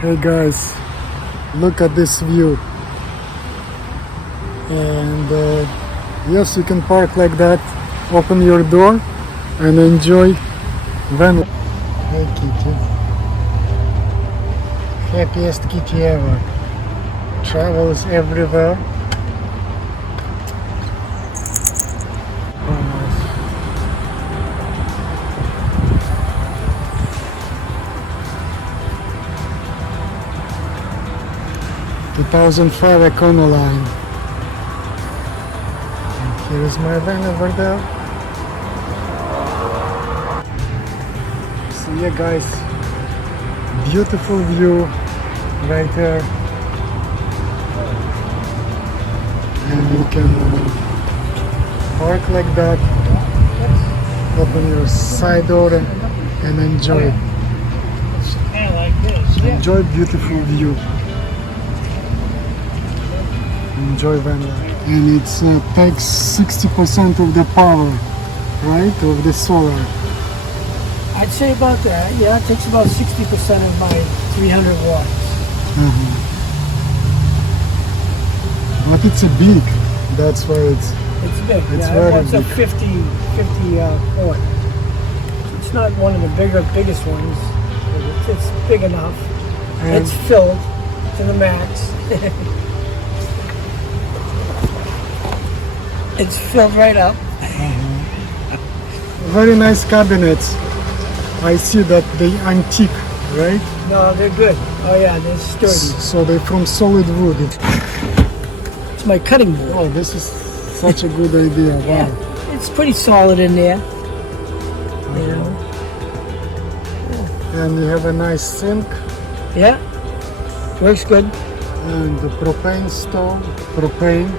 Hey guys, look at this view. And yes, you can park like that, open your door and enjoy Vanlife. Hey kitty, happiest kitty ever, travels everywhere. Oh, nice. "2005 Econoline." And here is my van over there. So yeah guys, beautiful view right there. And you can park like that, open your side door and enjoy. Kind of like this. Yeah. Enjoy beautiful view. Enjoy Vanlife. And it takes 60% of the power, right, of the solar. I'd say about that. Yeah, it takes about 60% of my 300 watts. But it's a big, that's why it's big. It's Yeah, very it's a big. 50 watt. It's not one of the biggest ones. But it's big enough. And It's filled to the max. It's filled right up. very nice cabinets. I see that they antique, right? No, they're good. Oh yeah, they're sturdy. So they're from solid wood. It's my cutting board. Oh, this is such a good idea. Wow. Yeah, it's pretty solid in there. You know. And you have a nice sink Yeah, works good. and the propane stove. Propane.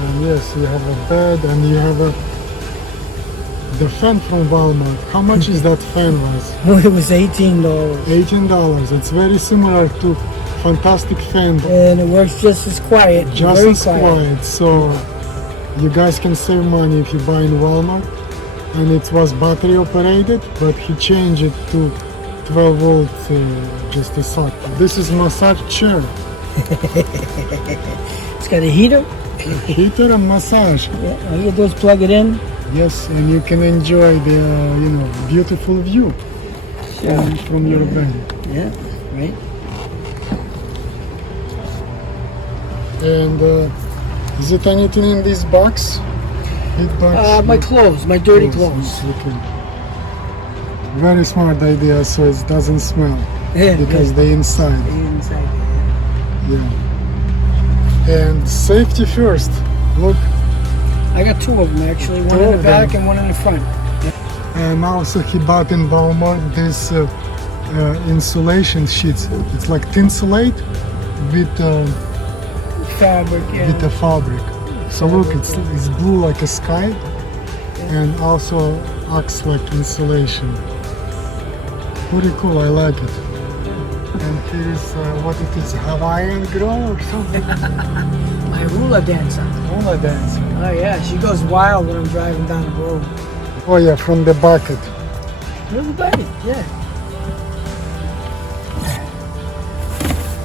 And yes, you have a bed and you have the fan from Walmart. How much is that fan was? Well, it was $18. $18. It's very similar to Fantastic fan, And it works just as quiet. just very as quiet. So you guys can save money if you buy in Walmart. And it was battery operated, but he changed it to 12 volt just a sec. This is massage chair, It's got a heater. heater and massage. Yeah, all you do is plug it in. Yes, and you can enjoy the beautiful view from your bed. Yeah, right. And is it anything in this box? Big box? My clothes, my dirty clothes. Okay. Very smart idea, so it doesn't smell Yeah, because they inside. inside. Yeah. And safety first. Look, I got two of them actually. One Two in the of back them. and one in the front. and also he bought in Walmart this insulation sheets. It's like tinsulate with Fabric. Yeah. with the fabric. So look, it's blue like a sky, and also acts like insulation. Pretty cool, I like it. And here's what it is, Hawaiian girl or something? My ruler dancer. Hula dance. Oh yeah, she goes wild when I'm driving down the road. Oh yeah, from the bucket. Really bad. Yeah.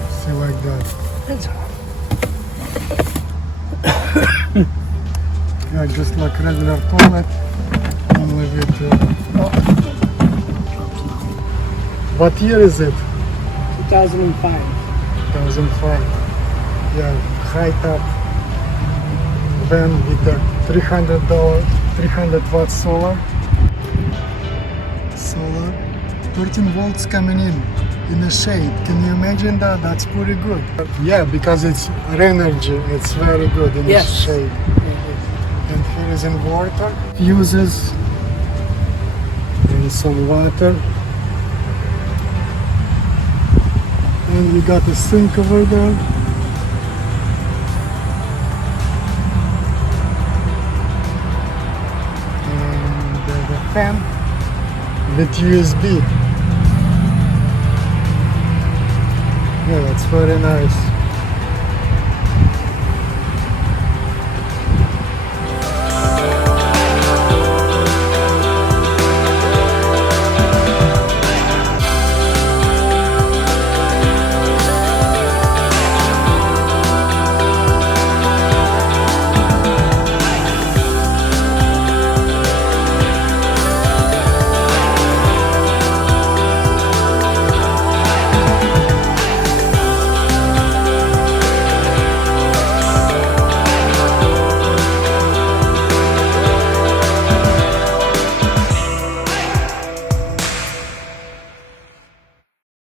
See, like that. That's all. Yeah, just like regular toilet, only with... What year is it? 2005. 2005. Yeah, high top van with the $300 watt solar. 13 volts coming in the shade. Can you imagine that? That's pretty good. Yeah, because it's Renergy, it's very good in the Yes. shade. And here is inverter, fuses, and some water. And you got a sink over there. And the fan with USB. Yeah, that's very nice.